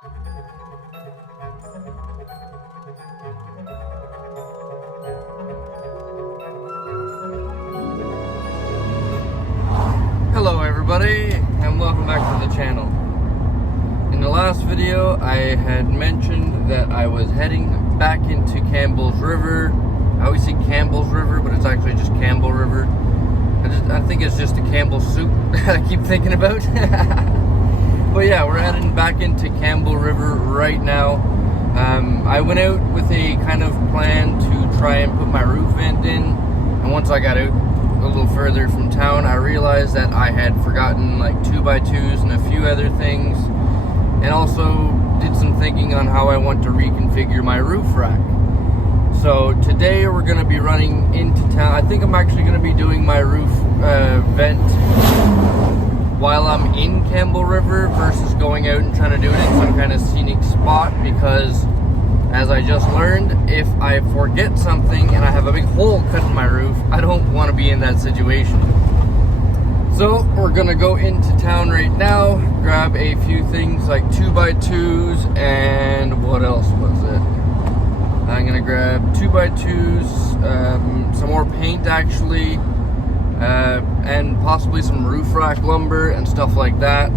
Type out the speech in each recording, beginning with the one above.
Hello everybody, and welcome back to the channel. In the last video, I had mentioned that I was heading back into Campbell's River. I always say Campbell's River, but it's actually just Campbell River. I think it's just a Campbell soup I keep thinking about. But yeah, we're heading back into Campbell River right now. I went out with a kind of plan to try and put my roof vent in, and once I got out a little further from town, I realized that I had forgotten like 2x2s and a few other things, and also did some thinking on how I want to reconfigure my roof rack. So today we're going to be running into town. I think I'm actually going to be doing my roof vent while I'm in Campbell River versus going out and trying to do it in some kind of scenic spot, because as I just learned, if I forget something and I have a big hole cut in my roof, I don't want to be in that situation. So we're gonna go into town right now, grab a few things like 2x2s, and what else was it? I'm gonna grab 2x2s, some more paint actually, and possibly some roof rack lumber and stuff like that,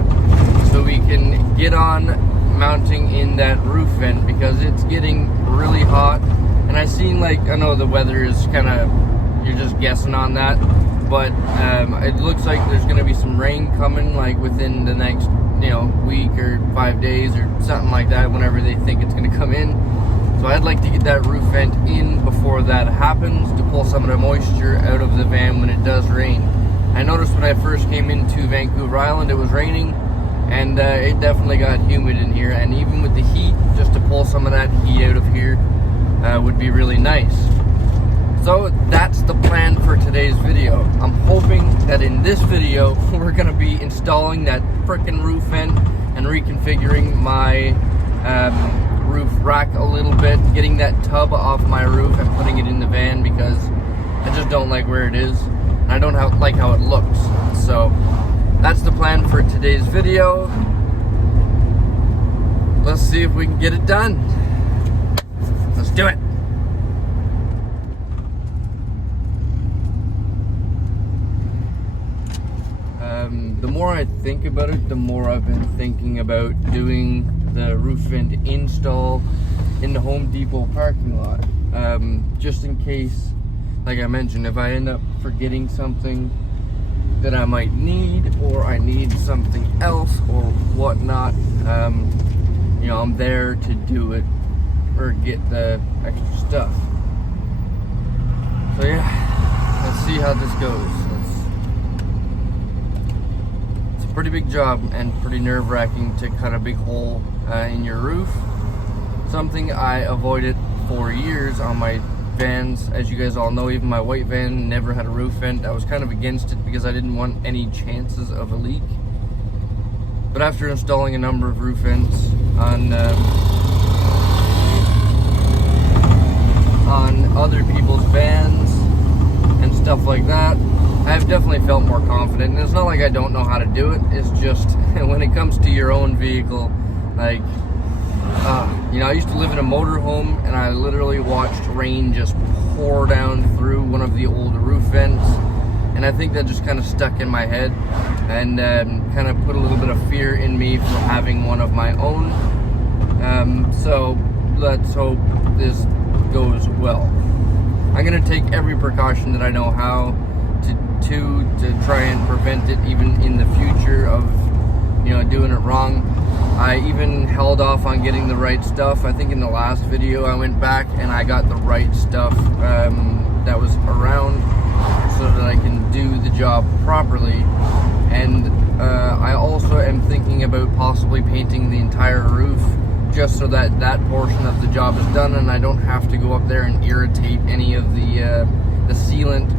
so we can get on mounting in that roof vent, because it's getting really hot. And I know the weather is kind of, you're just guessing on that, but it looks like there's going to be some rain coming like within the next week or 5 days or something like that, whenever they think it's going to come in. So I'd like to get that roof vent in before that happens, to pull some of the moisture out of the van when it does rain. I noticed when I first came into Vancouver Island, it was raining, and it definitely got humid in here, and even with the heat, just to pull some of that heat out of here would be really nice. So that's the plan for today's video. I'm hoping that in this video we're going to be installing that frickin' roof vent and reconfiguring my roof rack a little bit, getting that tub off my roof and putting it in the van, because I just don't like where it is, and I don't like how it looks. So that's the plan for today's video. Let's see if we can get it done. Let's do it. The more I think about it, the more I've been thinking about doing the roof vent install in the Home Depot parking lot. Just in case, like I mentioned, if I end up forgetting something that I might need, or I need something else or whatnot, I'm there to do it or get the extra stuff. So yeah, let's see how this goes. It's a pretty big job and pretty nerve-wracking to cut a big hole in your roof. Something I avoided for years on my vans. As you guys all know, even my white van never had a roof vent. I was kind of against it because I didn't want any chances of a leak. But after installing a number of roof vents on other people's vans and stuff like that, I've definitely felt more confident. And it's not like I don't know how to do it, it's just when it comes to your own vehicle, like I used to live in a motorhome, and I literally watched rain just pour down through one of the old roof vents, and I think that just kind of stuck in my head and kind of put a little bit of fear in me for having one of my own. So let's hope this goes well. I'm going to take every precaution that I know how to try and prevent it, even in the future, of doing it wrong. I even held off on getting the right stuff. I think in the last video I went back and I got the right stuff that was around, so that I can do the job properly. And I also am thinking about possibly painting the entire roof, just so that that portion of the job is done and I don't have to go up there and irritate any of the sealant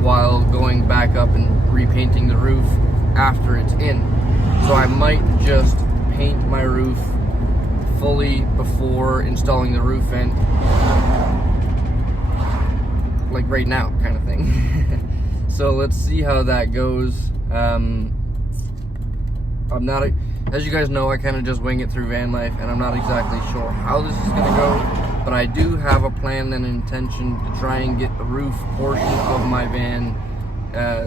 while going back up and repainting the roof after it's in. So I might just paint my roof fully before installing the roof vent, like right now kind of thing. So let's see how that goes. I'm not, as you guys know, I kind of just wing it through Vanlife, and I'm not exactly sure how this is going to go, but I do have a plan and intention to try and get the roof portion of my van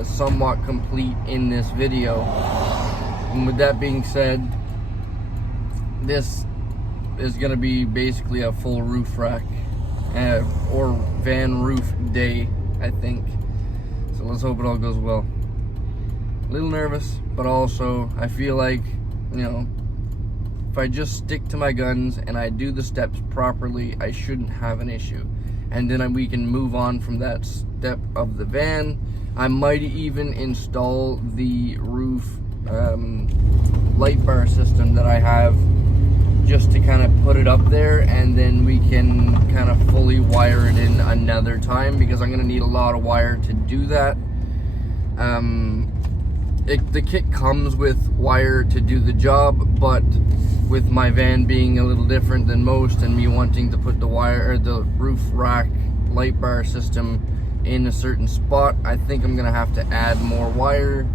somewhat complete in this video. And with that being said, this is going to be basically a full roof rack or van roof day, I think. So let's hope it all goes well. A little nervous, but also I feel like, you know, if I just stick to my guns and I do the steps properly, I shouldn't have an issue. And then we can move on from that step of the van. I might even install the roof light bar system that I have, just to kind of put it up there, and then we can kind of fully wire it in another time, because I'm going to need a lot of wire to do that. The kit comes with wire to do the job, but with my van being a little different than most, and me wanting to put the wire or the roof rack light bar system in a certain spot, I think I'm gonna have to add more wire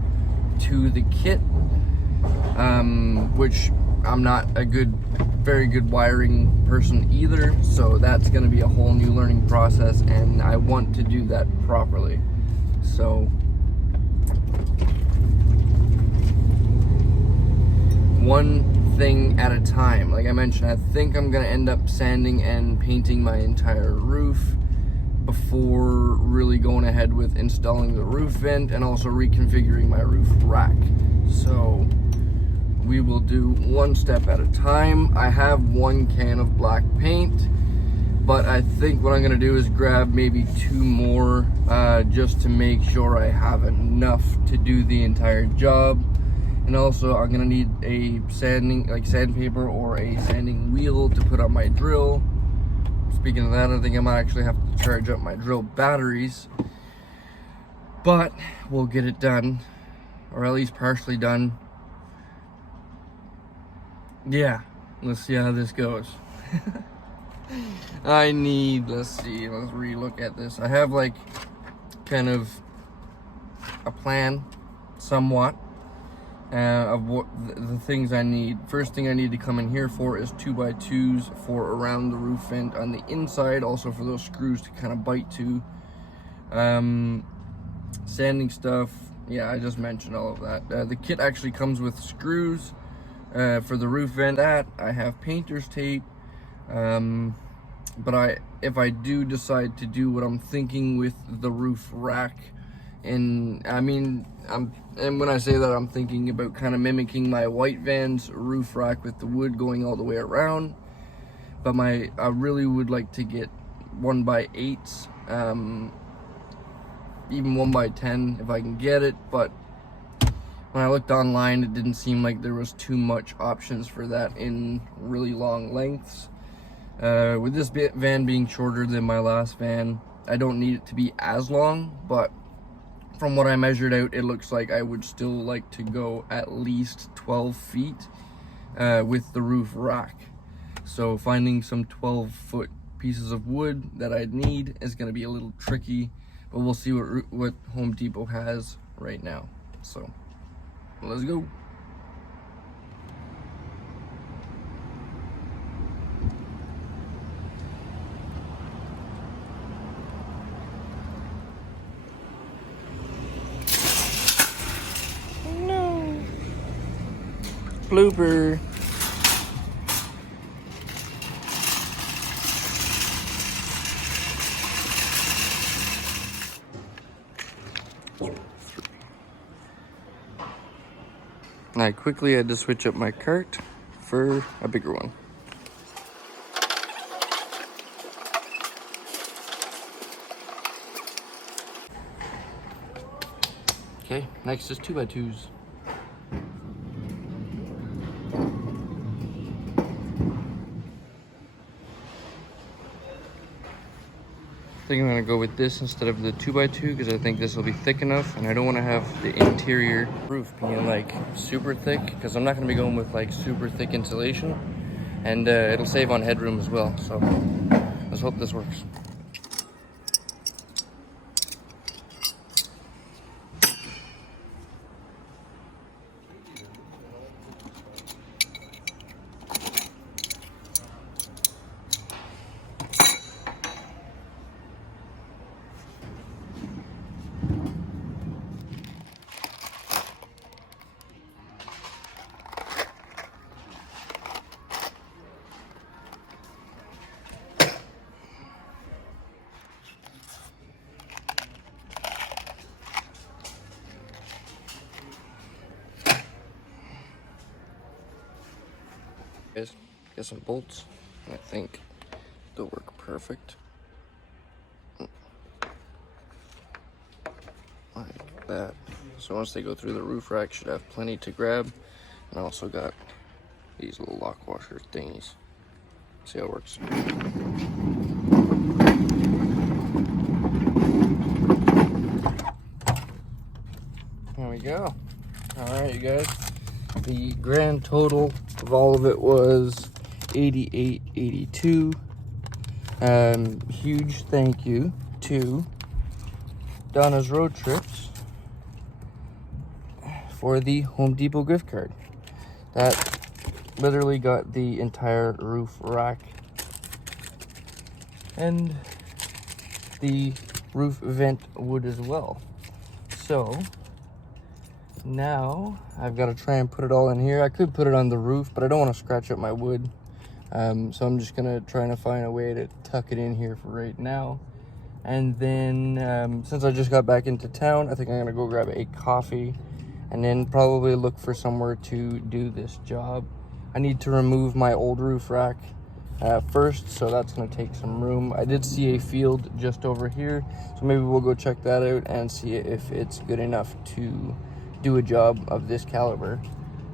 to the kit, which I'm not a very good wiring person either, so that's gonna be a whole new learning process, and I want to do that properly. So one thing at a time. Like I mentioned, I think I'm gonna end up sanding and painting my entire roof before really going ahead with installing the roof vent and also reconfiguring my roof rack. So we will do one step at a time. I have 1 can of black paint, but I think what I'm gonna do is grab maybe 2 more just to make sure I have enough to do the entire job. And also I'm gonna need a sandpaper or a sanding wheel to put on my drill. Speaking of that, I think I might actually have to charge up my drill batteries, but we'll get it done, or at least partially done. Yeah, let's see how this goes. Let's re-look at this. I have like kind of a plan somewhat of what the things I need. First thing I need to come in here for is 2x2s for around the roof vent on the inside, also for those screws to kind of bite to. Sanding stuff, yeah, I just mentioned all of that. The kit actually comes with screws for the roof vent. That I have painter's tape, but if I do decide to do what I'm thinking with the roof rack, and when I say that, I'm thinking about kind of mimicking my white van's roof rack with the wood going all the way around. But I really would like to get 1x8s, even 1x10 if I can get it. But when I looked online, it didn't seem like there was too much options for that in really long lengths. With this van being shorter than my last van, I don't need it to be as long, but from what I measured out, it looks like I would still like to go at least 12 feet with the roof rack. So finding some 12-foot pieces of wood that I'd need is going to be a little tricky, but we'll see what Home Depot has right now. So let's go. Blooper. I quickly had to switch up my cart for a bigger one. Okay, next is 2x2s. I think I'm gonna go with this instead of the 2x2 because I think this will be thick enough, and I don't want to have the interior roof being like super thick because I'm not gonna be going with like super thick insulation, and it'll save on headroom as well. So let's hope this works. Guys, get some bolts. I think they'll work perfect. Like that. So once they go through the roof rack, should have plenty to grab. And I also got these little lock washer thingies. See how it works. There we go. Alright, you guys. The grand total of all of it was $88.82. Huge thank you to Donna's Road Trips for the Home Depot gift card. That literally got the entire roof rack and the roof vent wood as well. So now I've got to try and put it all in here. I could put it on the roof, but I don't want to scratch up my wood. So I'm just gonna try to find a way to tuck it in here for right now. And then since I just got back into town, I think I'm gonna go grab a coffee and then probably look for somewhere to do this job. I need to remove my old roof rack first, so that's gonna take some room. I did see a field just over here, so maybe we'll go check that out and see if it's good enough to do a job of this caliber.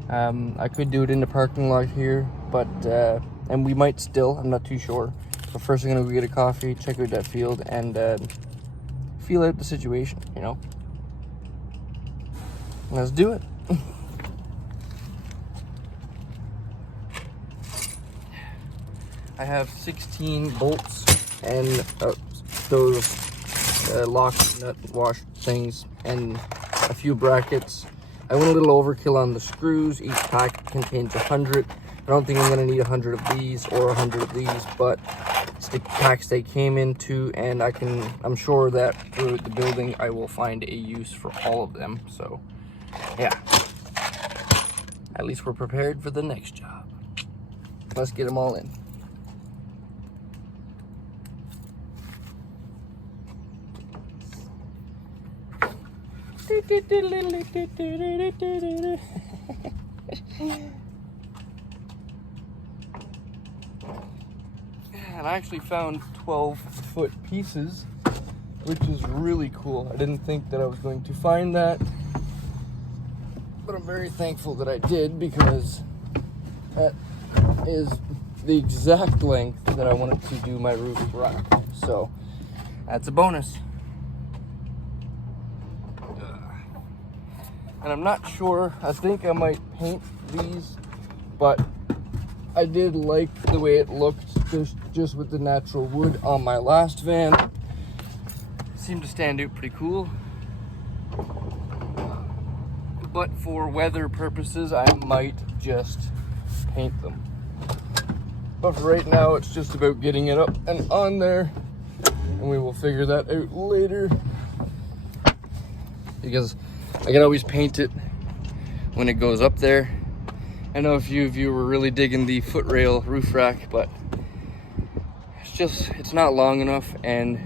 I could do it in the parking lot here, but and we might still, I'm not too sure. But first I'm gonna go get a coffee, check out that field, and feel out the situation, you know? Let's do it. I have 16 bolts and those lock nut wash things and a few brackets. I went a little overkill on the screws. Each pack contains 100. I don't think I'm gonna need 100 of these or 100 of these, but it's the packs they came into, and I'm sure that throughout the building I will find a use for all of them. So yeah, at least we're prepared for the next job. Let's get them all in. And I actually found 12-foot pieces, which is really cool. I didn't think that I was going to find that, but I'm very thankful that I did, because that is the exact length that I wanted to do my roof rack. So that's a bonus. And I'm not sure, I think I might paint these, but I did like the way it looked just with the natural wood on my last van. Seemed to stand out pretty cool. But for weather purposes, I might just paint them. But for right now, it's just about getting it up and on there, and we will figure that out later. Because I can always paint it when it goes up there. I know a few of you were really digging the foot rail roof rack, but it's not long enough, and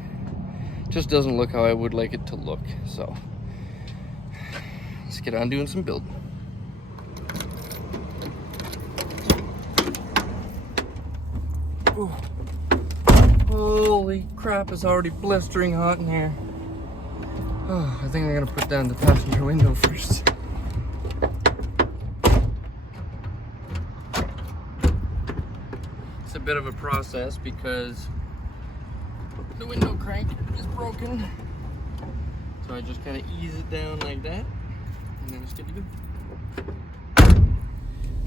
it just doesn't look how I would like it to look. So let's get on doing some building. Ooh. Holy crap, it's already blistering hot in here. Oh, I think I'm gonna put down the passenger window first. It's a bit of a process because the window crank is broken. So I just kind of ease it down like that, and then it's good to go.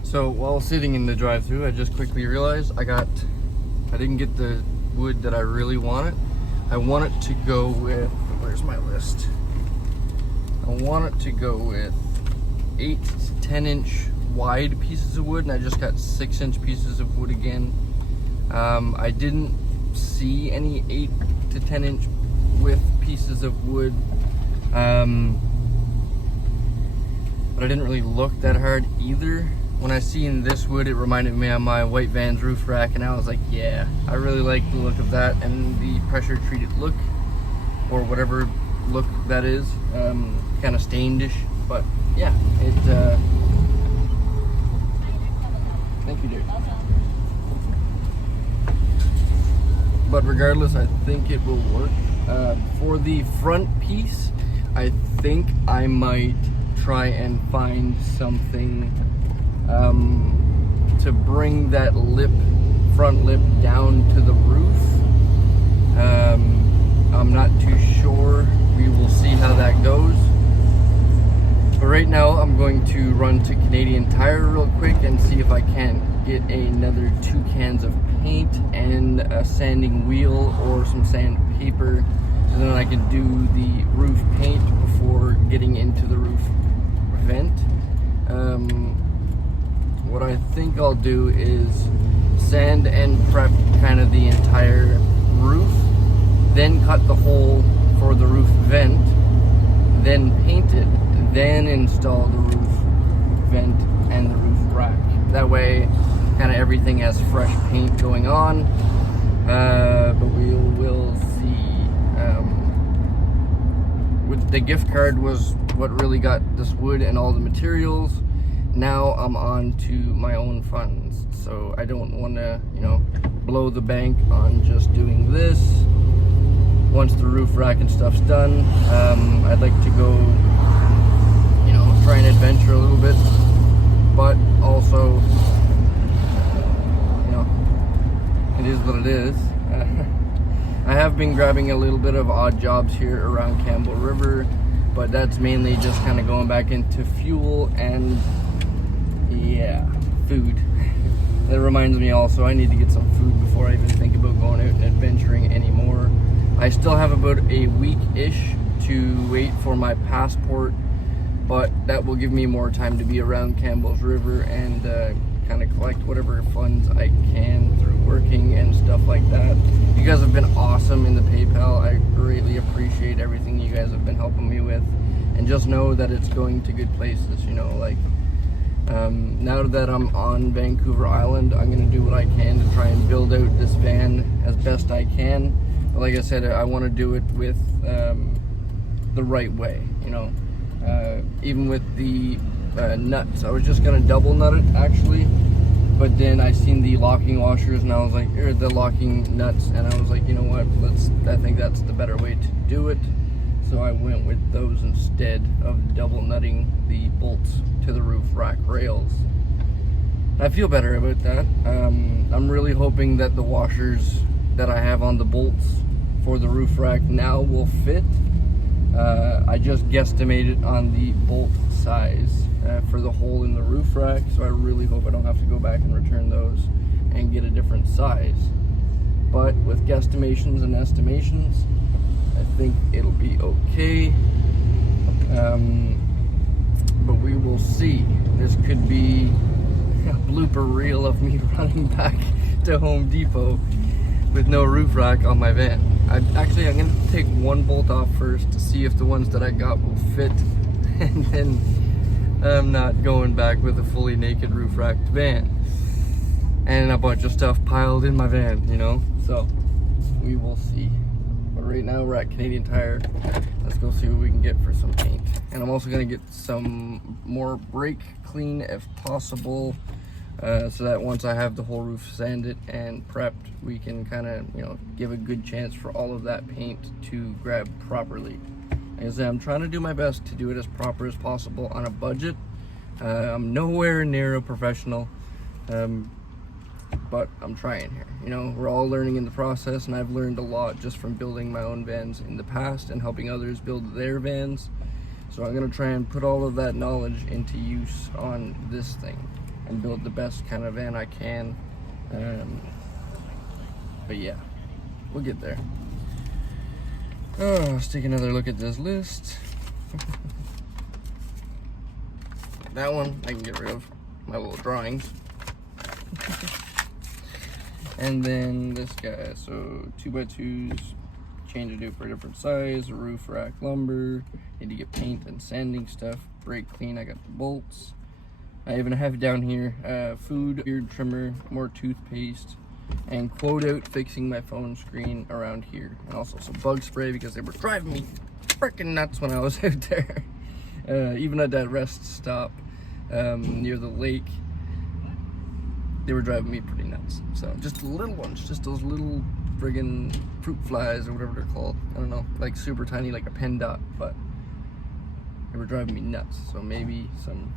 So while sitting in the drive-thru, I just quickly realized I didn't get the wood that I really wanted. I want it to go with, where's my list? I want it to go with 8 to 10 inch wide pieces of wood, and I just got 6 inch pieces of wood again. I didn't see any 8 to 10 inch width pieces of wood, but I didn't really look that hard either. When I seen this wood, it reminded me of my white van's roof rack, and I was like, yeah, I really like the look of that and the pressure treated look, or whatever look that is, kind of stained-ish, but yeah, thank you, dear. regardless, I think it will work. For the front piece, I think I might try and find something to bring that front lip down to the roof. I'm not too sure. We will see how that goes. But right now I'm going to run to Canadian Tire real quick and see if I can't get another 2 cans of paint and a sanding wheel or some sandpaper, so then I can do the roof paint before getting into the roof vent. What I think I'll do is sand and prep kind of the entire roof, then cut the hole for the roof vent, then paint it, then install the roof vent and the roof rack. That way kind of everything has fresh paint going on, but we'll see. With the gift card was what really got this wood and all the materials. Now I'm on to my own funds, so I don't want to, blow the bank on just doing this. Once the roof rack and stuff's done, I'd like to go, try and adventure a little bit, but also, it is what it is. I have been grabbing a little bit of odd jobs here around Campbell River, but that's mainly just kind of going back into fuel and, food. That reminds me also, I need to get some food before I even think about going out and adventuring anymore. I still have about a week-ish to wait for my passport, but that will give me more time to be around Campbell's River and kind of collect whatever funds I can through working and stuff like that. You guys have been awesome in the PayPal. I greatly appreciate everything you guys have been helping me with, and just know that it's going to good places. Now that I'm on Vancouver Island, I'm going to do what I can to try and build out this van as best I can. But like I said, I want to do it with the right way, even with the nuts. I was just going to double nut it actually, but then I seen the locking washers and I was like, or the locking nuts, and I was like, you know what, I think that's the better way to do it. So I went with those instead of double nutting the bolts to the roof rack rails. I feel better about that. I'm really hoping that the washers that I have on the bolts for the roof rack now will fit. I just guesstimated on the bolt size for the hole in the roof rack, so I really hope I don't have to go back and return those and get a different size. But with guesstimations and estimations, I think it'll be okay. But we will see. This could be a blooper reel of me running back to Home Depot with no roof rack on my van. I'm going to take one bolt off first to see if the ones that I got will fit, and then I'm not going back with a fully naked roof racked van and a bunch of stuff piled in my van, so we will see. But right now we're at Canadian Tire. Let's go see what we can get for some paint. And I'm also going to get some more brake clean if possible, so that once I have the whole roof sanded and prepped, we can kind of, give a good chance for all of that paint to grab properly. Like I said, I'm trying to do my best to do it as proper as possible on a budget. I'm nowhere near a professional, but I'm trying here. We're all learning in the process, and I've learned a lot just from building my own vans in the past and helping others build their vans. So I'm going to try and put all of that knowledge into use on this thing and build the best kind of van I can. But yeah, we'll get there. Let's take another look at this list. That one I can get rid of, my little drawings. And then this guy, so 2x2s, change it out for a different size, roof rack lumber, need to get paint and sanding stuff, brake clean, I got the bolts. I even have down here food, beard trimmer, more toothpaste, and quote out fixing my phone screen around here. And also some bug spray because they were driving me freaking nuts when I was out there. Even at that rest stop near the lake, they were driving me pretty nuts. So just the little ones, just those little friggin' fruit flies or whatever they're called. I don't know, like super tiny, like a pen dot, but they were driving me nuts. So maybe some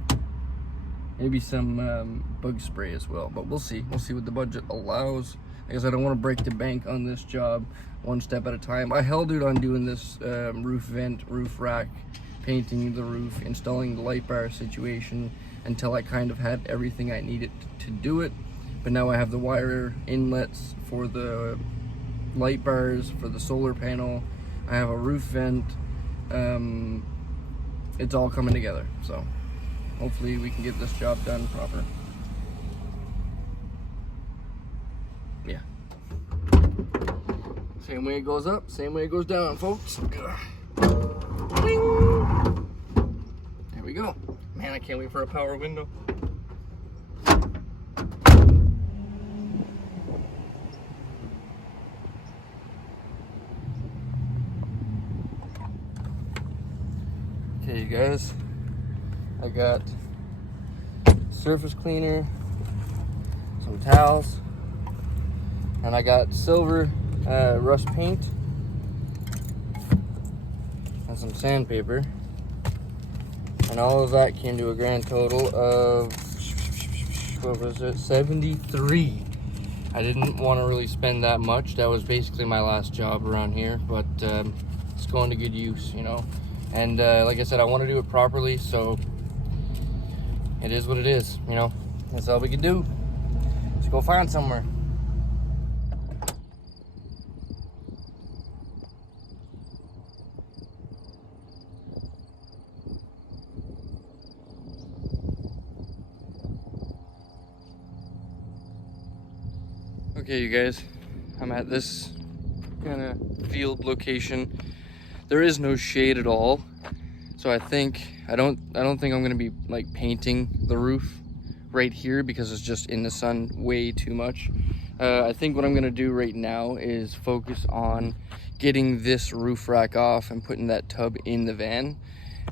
bug spray as well, but we'll see what the budget allows. Like I said, I don't want to break the bank on this job, one step at a time. I held it on doing this roof vent, roof rack, painting the roof, installing the light bar situation until I kind of had everything I needed to do it. But now I have the wire inlets for the light bars, for the solar panel. I have a roof vent. It's all coming together, so hopefully we can get this job done proper. Yeah. Same way it goes up, same way it goes down, folks. Bling. There we go. Man, I can't wait for a power window. Okay, you guys, I got surface cleaner, some towels, and I got silver rust paint and some sandpaper, and all of that came to a grand total of, what was it, 73. I didn't want to really spend that much. That was basically my last job around here, but it's going to good use, you know. And like I said, I want to do it properly, so it is what it is, you know. That's all we can do. Let's go find somewhere. Okay, you guys, I'm at this kind of field location. There is no shade at all, so I don't think I'm gonna be like painting the roof right here because it's just in the sun way too much. I think what I'm gonna do right now is focus on getting this roof rack off and putting that tub in the van,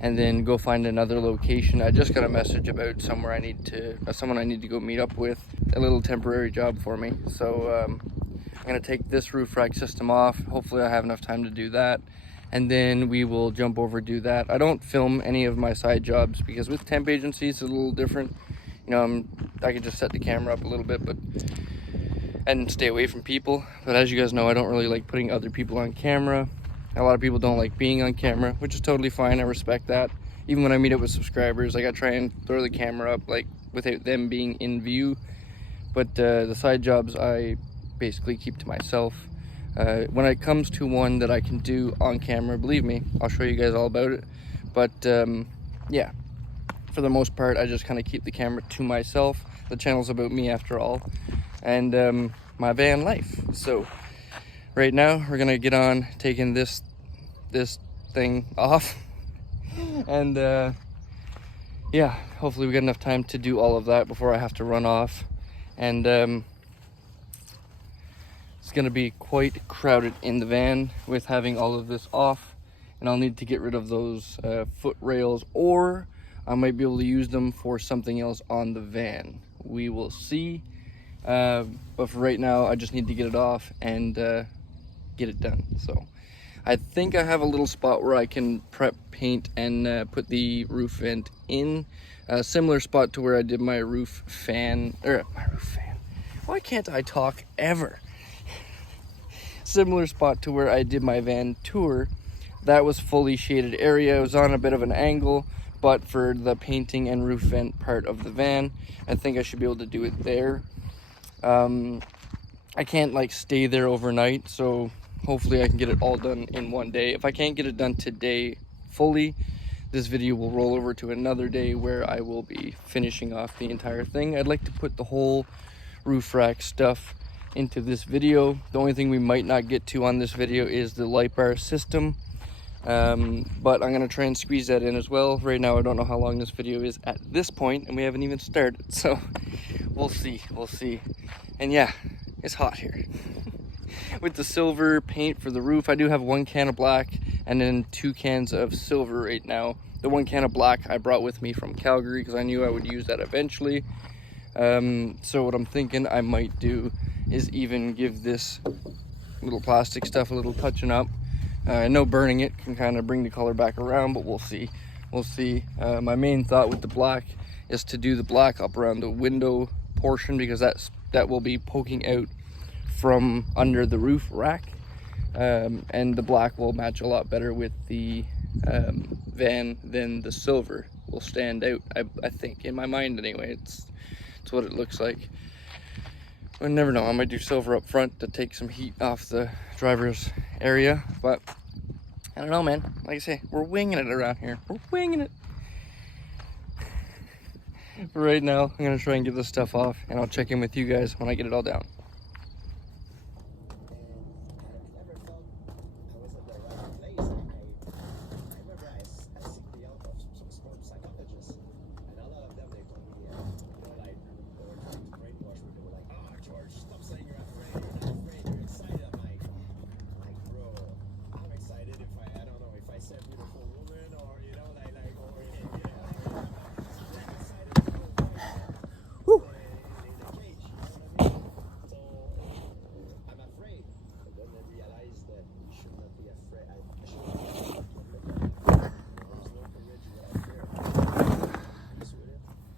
and then go find another location. I just got a message about someone I need to go meet up with, a little temporary job for me. So I'm gonna take this roof rack system off. Hopefully I have enough time to do that, and then we will jump over do that. I don't film any of my side jobs because with temp agencies it's a little different. You know, I could just set the camera up a little bit and stay away from people. But as you guys know, I don't really like putting other people on camera. A lot of people don't like being on camera, which is totally fine. I respect that. Even when I meet up with subscribers, like I try and throw the camera up like without them being in view. But the side jobs I basically keep to myself. When it comes to one that I can do on camera, believe me, I'll show you guys all about it. But yeah, for the most part, I just kind of keep the camera to myself. The channel's about me after all, and my van life. So right now we're gonna get on taking this thing off, and yeah, hopefully we got enough time to do all of that before I have to run off. And it's gonna be quite crowded in the van with having all of this off, and I'll need to get rid of those foot rails, or I might be able to use them for something else on the van. We will see, but for right now I just need to get it off and get it done. So I think I have a little spot where I can prep paint and put the roof vent in, a similar spot to where I did my roof fan. Why can't I talk ever? Similar spot to where I did my van tour. That was fully shaded area. It was on a bit of an angle, but for the painting and roof vent part of the van, I think I should be able to do it there. I can't like stay there overnight, so hopefully I can get it all done in one day. If I can't get it done today fully, this video will roll over to another day where I will be finishing off the entire thing. I'd like to put the whole roof rack stuff into this video. The only thing we might not get to on this video is the light bar system, but I'm gonna try and squeeze that in as well. Right now I don't know how long this video is at this point, and we haven't even started, so we'll see. And yeah, it's hot here. With the silver paint for the roof, I do have 1 can of black and then 2 cans of silver right now. The 1 can of black I brought with me from Calgary because I knew I would use that eventually. So what I'm thinking I might do is even give this little plastic stuff, a little touching up. I know burning it can kind of bring the color back around, but we'll see. We'll see. My main thought with the black is to do the black up around the window portion, because that will be poking out from under the roof rack, and the black will match a lot better with the van than the silver will stand out. I think, in my mind anyway. It's what it looks like. I never know, I might do silver up front to take some heat off the driver's area, but I don't know, man. Like I say, we're winging it around here. We're winging it. But right now, I'm gonna try and get this stuff off, and I'll check in with you guys when I get it all down.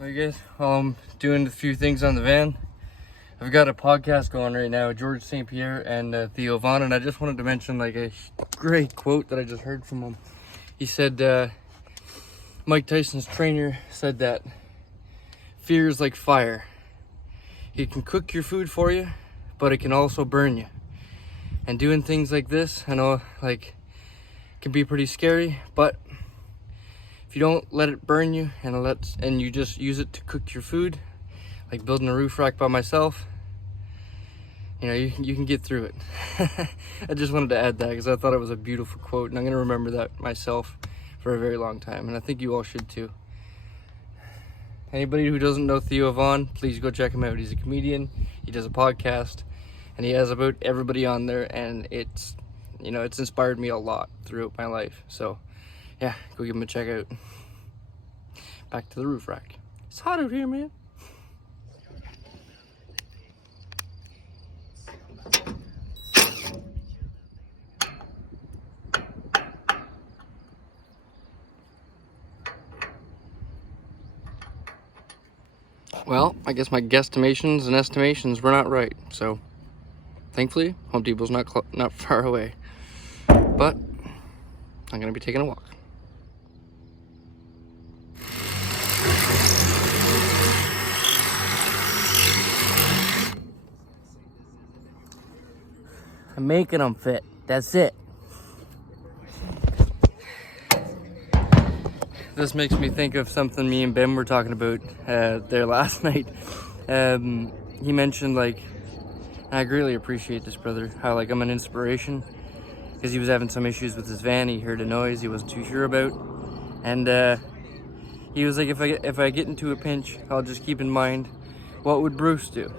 Hey guys, while I'm doing a few things on the van, I've got a podcast going right now, George St. Pierre and Theo Von, and I just wanted to mention like a great quote that I just heard from him. He said, Mike Tyson's trainer said that fear is like fire. It can cook your food for you, but it can also burn you. And doing things like this, I know, like, can be pretty scary, but if you don't let it burn you and you just use it to cook your food, like building a roof rack by myself, you know, you can get through it. I just wanted to add that because I thought it was a beautiful quote, and I'm going to remember that myself for a very long time, and I think you all should too. Anybody who doesn't know Theo Von, please go check him out. He's a comedian, he does a podcast, and he has about everybody on there, and it's, you know, it's inspired me a lot throughout my life. So yeah, go give him a check out. Back to the roof rack. It's hot out here, man. Well, I guess my guesstimations and estimations were not right, so thankfully Home Depot's not far away. But I'm gonna be taking a walk. I'm making them fit. That's it. This makes me think of something me and Ben were talking about there last night. He mentioned, like, and I greatly appreciate this, brother, how like I'm an inspiration, because he was having some issues with his van. He heard a noise he wasn't too sure about, and he was like, if I get into a pinch, I'll just keep in mind, what would Bruce do?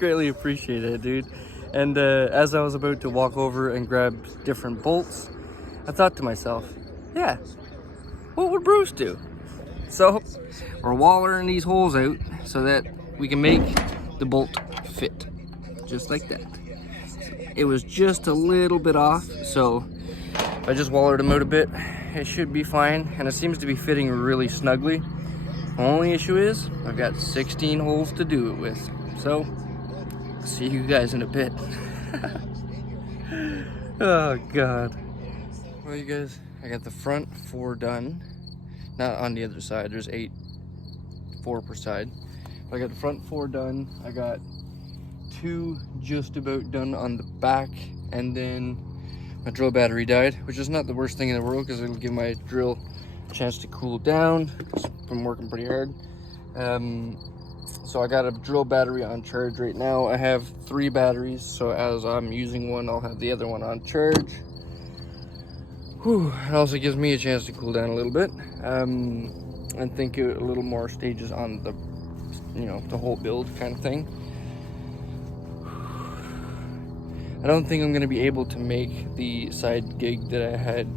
Greatly appreciate it, dude. And as I was about to walk over and grab different bolts, I thought to myself, yeah, what would Bruce do? So we're wallering these holes out so that we can make the bolt fit, just like that. It was just a little bit off, so I just wallered them out a bit. It should be fine, and it seems to be fitting really snugly. The only issue is I've got 16 holes to do it with. So see you guys in a bit. Oh God. Well, you guys, I got the front 4 done. Not on the other side, there's 4 per side. I got the front 4 done. I got 2 just about done on the back, and then my drill battery died, which is not the worst thing in the world because it'll give my drill a chance to cool down. I've been working pretty hard. So I got a drill battery on charge right now. I have 3 batteries, so as I'm using one, I'll have the other one on charge. Whew. It also gives me a chance to cool down a little bit, and think a little more stages on the, you know, the whole build kind of thing. I don't think I'm going to be able to make the side gig that I had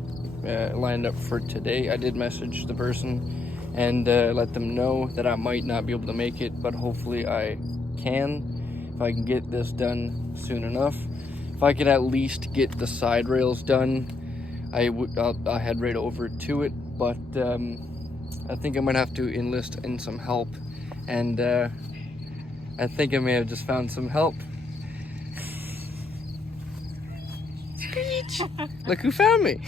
lined up for today. I did message the person and let them know that I might not be able to make it, but hopefully I can, if I can get this done soon enough. If I could at least get the side rails done, I'll head right over to it. But I think I might have to enlist in some help, and I think I may have just found some help. Screech! Look who found me!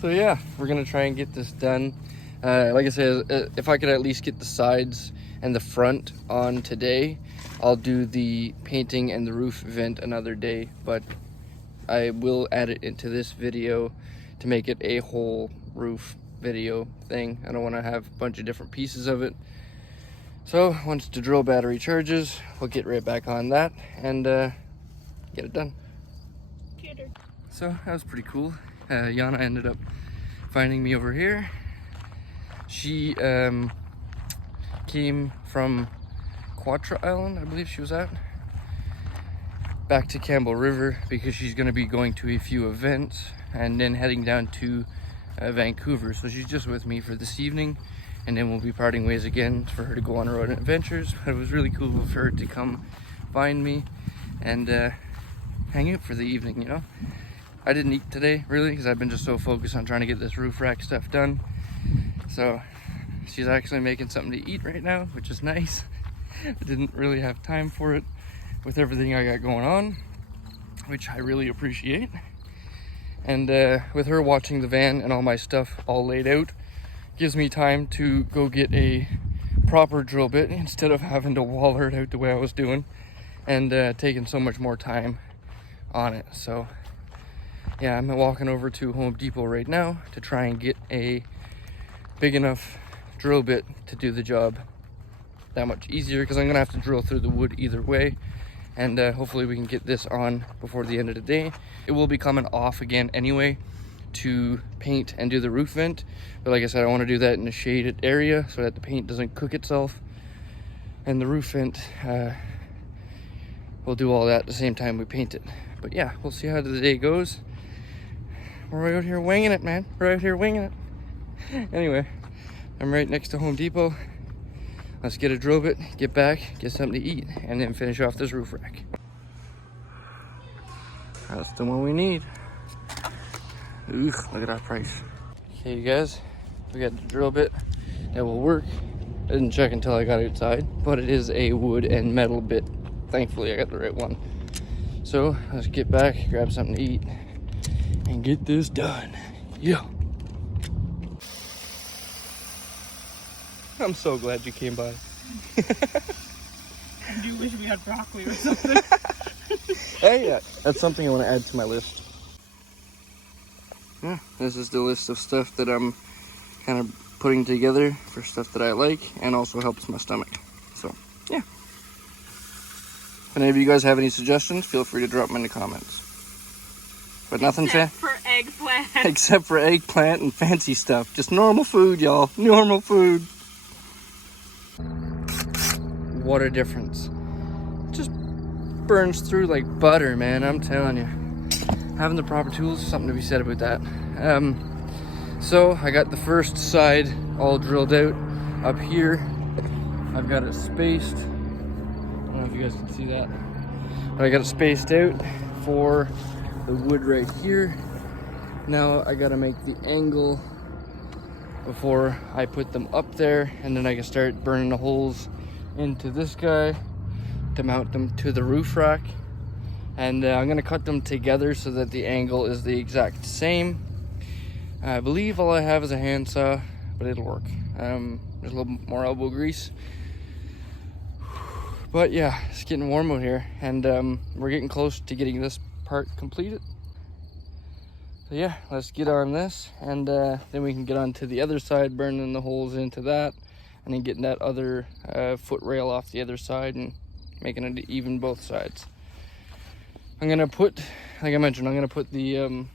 So yeah, we're gonna try and get this done. Like I said, if I could at least get the sides and the front on today, I'll do the painting and the roof vent another day, but I will add it into this video to make it a whole roof video thing. I don't want to have a bunch of different pieces of it. So once the drill battery charges, we'll get right back on that and get it done. So that was pretty cool. Yana ended up finding me over here. She came from Quatra Island, I believe she was at, back to Campbell River because she's going to be going to a few events and then heading down to Vancouver. So she's just with me for this evening, and then we'll be parting ways again for her to go on her own adventures. But it was really cool for her to come find me and hang out for the evening, you know. I didn't eat today really because I've been just so focused on trying to get this roof rack stuff done. So she's actually making something to eat right now, which is nice. I didn't really have time for it with everything I got going on, which I really appreciate. And with her watching the van and all my stuff all laid out, gives me time to go get a proper drill bit instead of having to waller it out the way I was doing and taking so much more time on it. So yeah, I'm walking over to Home Depot right now to try and get a big enough drill bit to do the job that much easier, because I'm gonna have to drill through the wood either way, and hopefully we can get this on before the end of the day. It will be coming off again anyway to paint and do the roof vent, but like I said, I want to do that in a shaded area so that the paint doesn't cook itself, and the roof vent we'll do all that at the same time we paint it. But yeah, we'll see how the day goes. We're out here winging it, man. We're out here winging it. Anyway, I'm right next to Home Depot. Let's get a drill bit, get back, get something to eat, and then finish off this roof rack. That's the one we need. Ooh, look at that price. Okay, you guys, we got the drill bit that will work. I didn't check until I got outside, but it is a wood and metal bit. Thankfully, I got the right one. So let's get back, grab something to eat, and get this done. Yeah. I'm so glad you came by. I do wish we had broccoli or something. Hey, yeah, that's something I want to add to my list. Yeah, this is the list of stuff that I'm kind of putting together for stuff that I like and also helps my stomach. So, yeah. If any of you guys have any suggestions, feel free to drop them in the comments. But nothing Except for eggplant. Except for eggplant and fancy stuff. Just normal food, y'all. Normal food. What a difference. Just burns through like butter, man. I'm telling you. Having the proper tools, something to be said about that. So I got the first side all drilled out up here. I've got it spaced. I don't know if you guys can see that. But I got it spaced out for the wood right here. Now I gotta make the angle before I put them up there, and then I can start burning the holes into this guy to mount them to the roof rack. And I'm gonna cut them together so that the angle is the exact same. I believe all I have is a handsaw, but it'll work. There's a little more elbow grease. But yeah, it's getting warm out here, and we're getting close to getting this part completed. So yeah, let's get on this, and then we can get on to the other side, burning the holes into that, and then getting that other foot rail off the other side and making it even both sides. I'm gonna put, like I mentioned, I'm gonna put the I'm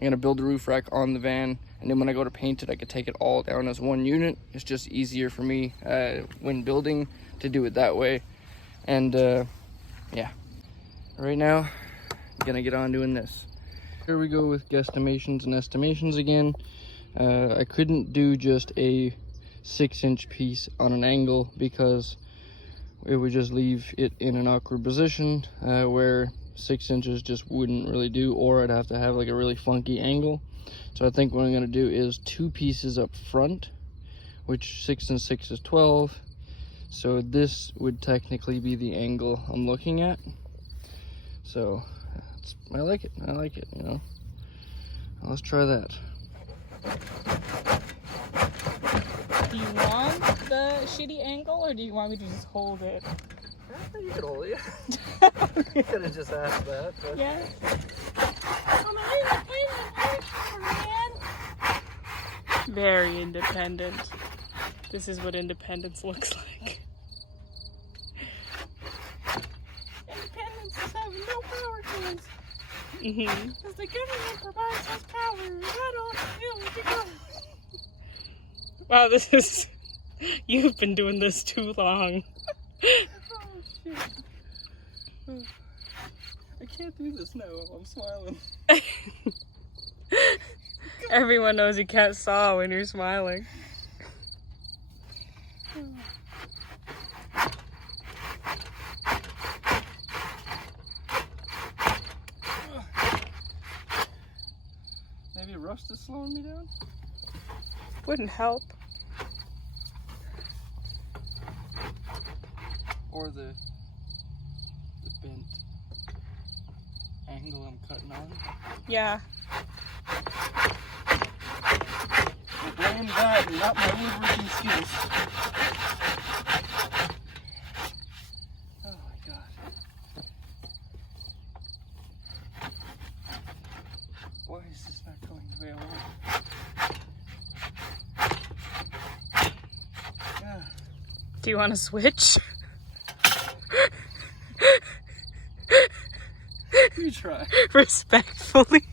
gonna build the roof rack on the van, and then when I go to paint it, I could take it all down as one unit. It's just easier for me when building to do it that way. And yeah, right now I'm gonna get on doing this. Here we go with guesstimations and estimations again. I couldn't do just a 6-inch piece on an angle because it would just leave it in an awkward position where 6 inches just wouldn't really do, or I'd have to have like a really funky angle. So I think what I'm going to do is 2 pieces up front, which 6 and 6 is 12. So this would technically be the angle I'm looking at. So I like it, you know. Let's try that. Do you want the shitty angle, or do you want me to just hold it? You could hold it. You could have just asked that. But... Yeah. Very independent. This is what independence looks like. Independence is having no power tools. Because the government provides us power. I don't feel like it. Wow, this is... You've been doing this too long. Oh, shit. I can't do this now. I'm smiling. Everyone knows you can't saw when you're smiling. Maybe rust is slowing me down? Wouldn't help. Or the bent angle I'm cutting on. Yeah. Blame that and not my woodworking skills. Oh my god. Why is this not going the way I want? Yeah. Do you want to switch? You try. Respectfully.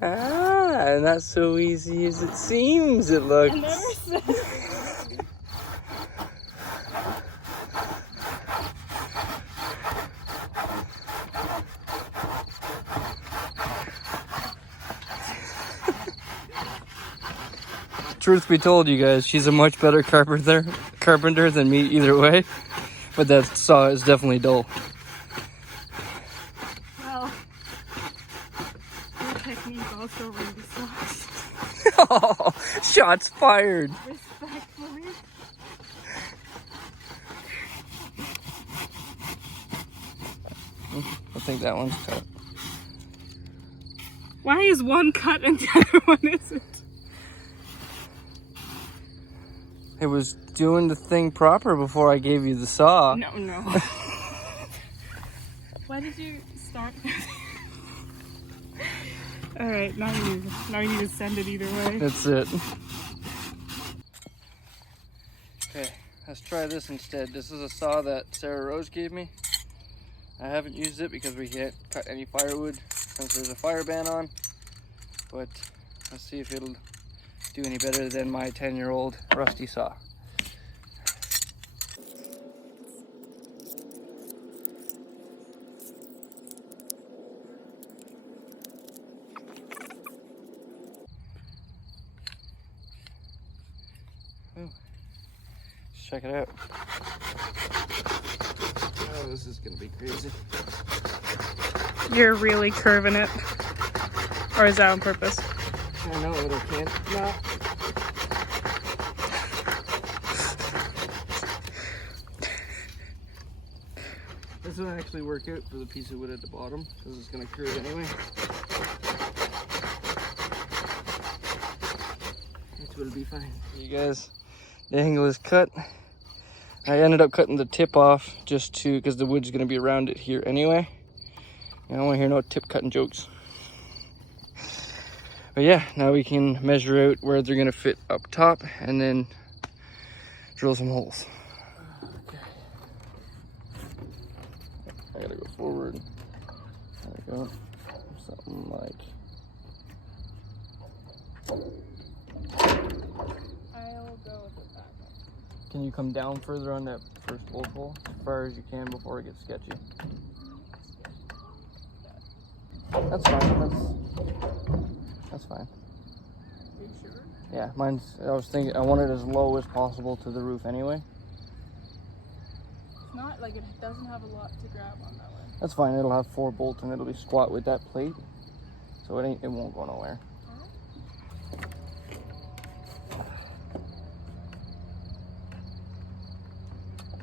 Ah, not so easy as it seems, it looks. I never said. Truth be told, you guys, she's a much better carpenter than me either way. But that saw is definitely dull. Well, your technique also really sucks. Oh, shots fired. Respectfully. I think that one's cut. Why is one cut and the other one isn't? It was doing the thing proper before I gave you the saw. No. Why did you start? Alright, now you need to send it either way. That's it. Okay, let's try this instead. This is a saw that Sarah Rose gave me. I haven't used it because we can't cut any firewood since there's a fire ban on. But let's see if it'll do any better than my 10-year-old rusty saw. Ooh. Let's check it out. Oh, this is gonna be crazy. You're really curving it. Or is that on purpose? I know, but I can't. No. This will actually work out for the piece of wood at the bottom, because it's going to curve anyway. It will be fine. You guys, the angle is cut. I ended up cutting the tip off just because the wood's going to be around it here anyway. I don't want to hear no tip cutting jokes. But yeah, now we can measure out where they're gonna fit up top and then drill some holes. Okay. I gotta go forward. There we go. Something like. I'll go with it back. Can you come down further on that first bolt hole as far as you can before it gets sketchy? That's fine. That's fine. you sure? Yeah, mine's, I was thinking, I want it as low as possible to the roof anyway. It's not like it doesn't have a lot to grab on that one. That's fine, it'll have 4 bolts and it'll be squat with that plate. So it won't go nowhere.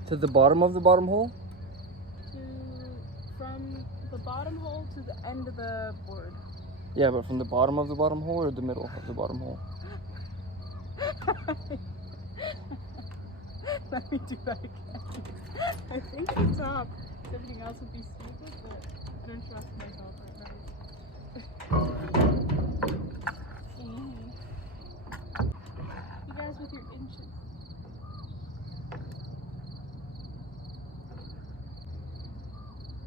To the bottom of the bottom hole? From the bottom hole to the end of the board. Yeah, but from the bottom of the bottom hole or the middle of the bottom hole? Let me do that again. I think the top. Everything else would be stupid, but I don't trust myself right now. You guys with your inches.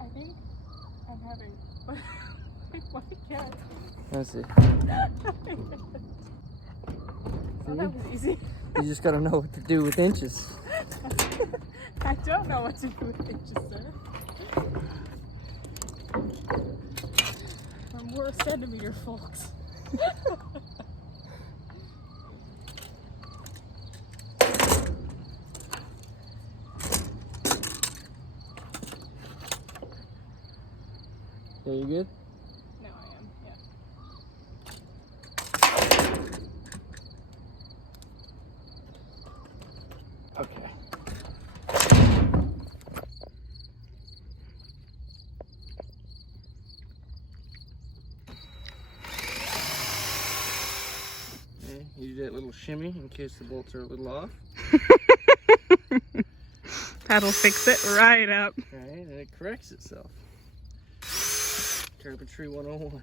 I think I'm having my cat. Let's see. Oh, that was easy. You just gotta know what to do with inches. I don't know what to do with inches, sir. We're centimeter folks. Okay, you good? No, I am, yeah. Okay. Okay, you do that little shimmy in case the bolts are a little off. That'll fix it right up. Right, and it corrects itself. Carpentry 101.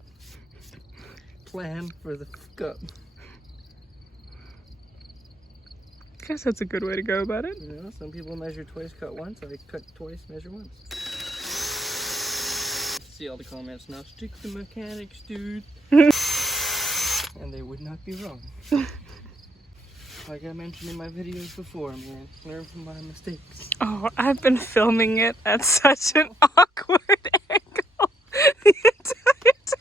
Plan for the fuck up. I guess that's a good way to go about it. You know, some people measure twice, cut once. I cut twice, measure once. See all the comments now. Stick to mechanics, dude. And they would not be wrong. Like I mentioned in my videos before, man. Learn from my mistakes. Oh, I've been filming it at such an awkward angle the entire time.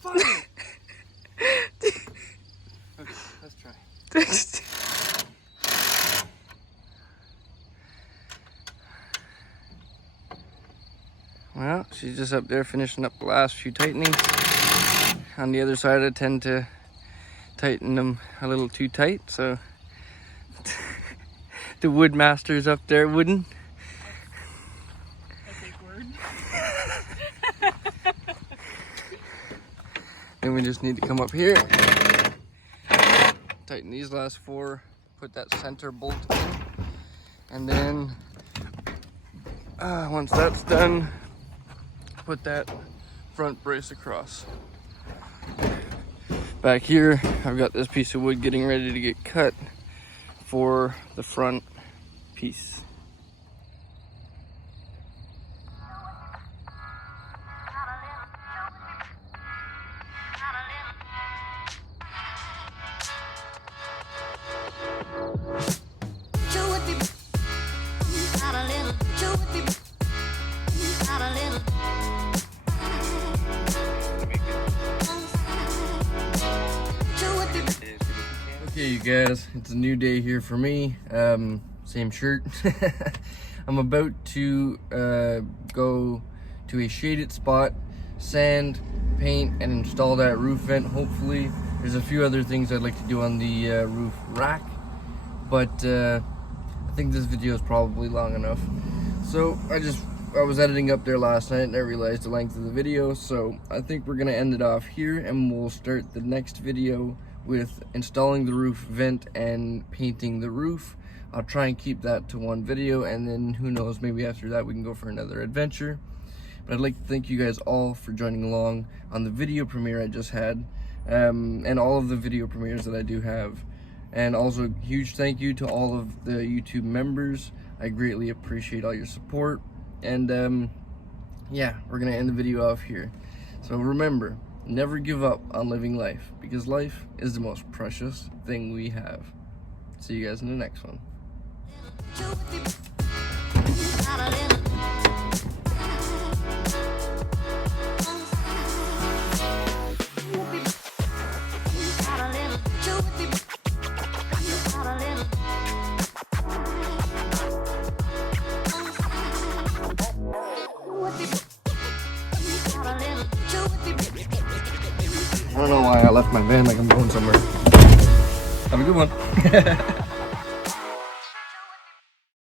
Fine. Okay, let's try. Well, she's just up there finishing up the last few tightenings. On the other side, I tend to tighten them a little too tight, so the wood master's up there wooden. I take word. Then we just need to come up here, tighten these last 4, put that center bolt in, and then once that's done, put that front brace across. Back here, I've got this piece of wood getting ready to get cut for the front piece. Okay, you guys, it's a new day here for me. Same shirt. I'm about to go to a shaded spot, sand, paint, and install that roof vent, hopefully. There's a few other things I'd like to do on the roof rack, but I think this video is probably long enough. So I was editing up there last night and I realized the length of the video, so I think we're gonna end it off here and we'll start the next video with installing the roof vent and painting the roof. I'll try and keep that to one video, and then who knows, maybe after that we can go for another adventure. But I'd like to thank you guys all for joining along on the video premiere I just had, and all of the video premieres that I do have. And also a huge thank you to all of the YouTube members. I greatly appreciate all your support. And yeah, we're gonna end the video off here. So remember, never give up on living life, because life is the most precious thing we have. See you guys in the next one. Whoopie. I don't know why I left my van like I'm going somewhere. Have a good one.